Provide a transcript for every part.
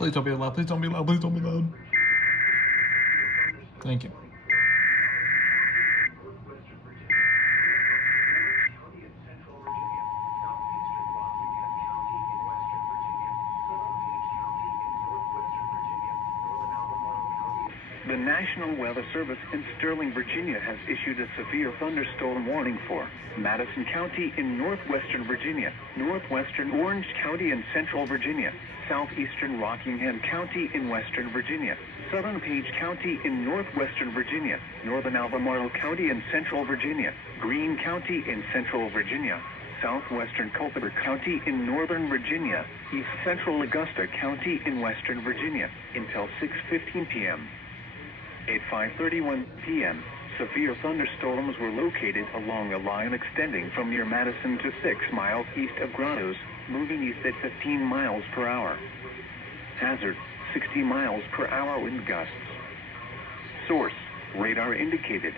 Please don't be loud. Please don't be loud. Please don't be loud. Thank you. The National Weather Service in Sterling, Virginia has issued a severe thunderstorm warning for Madison County in northwestern Virginia, northwestern Orange County in central Virginia, southeastern Rockingham County in western Virginia, southern Page County in northwestern Virginia, northern Albemarle County in central Virginia, Greene County in central Virginia, southwestern Culpeper County in northern Virginia, east central Augusta County in western Virginia, until 6:15 p.m. At 5:31 p.m., severe thunderstorms were located along a line extending from near Madison to 6 miles east of Grottoes, moving east at 15 miles per hour. Hazard, 60 miles per hour wind gusts. Source, radar indicated.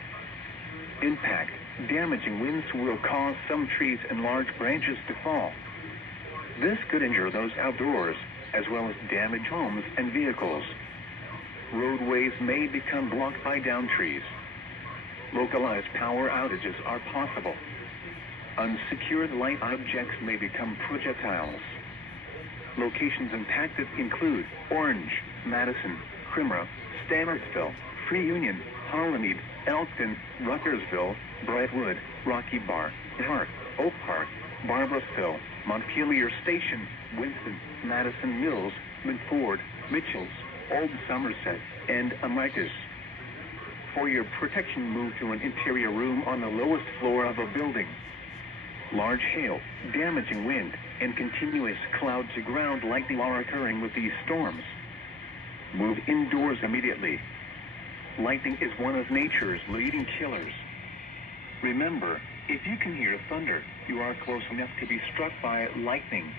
Impact, damaging winds will cause some trees and large branches to fall. This could injure those outdoors, as well as damage homes and vehicles. Roadways may become blocked by downed trees. Localized power outages are possible. Unsecured light objects may become projectiles. Locations impacted include Orange, Madison, Crimra, Stanardsville, Free Union, Hollymead, Elkton, Ruckersville, Brightwood, Rocky Bar, Hart, Oak Park, Barbarossville, Montpelier Station, Winston, Madison Mills, Medford, Mitchells, Old Somerset, and Amicus. For your protection, move to an interior room on the lowest floor of a building. Large hail, damaging wind, and continuous cloud-to-ground lightning are occurring with these storms. Move indoors immediately. Lightning is one of nature's leading killers. Remember, if you can hear thunder, you are close enough to be struck by lightning.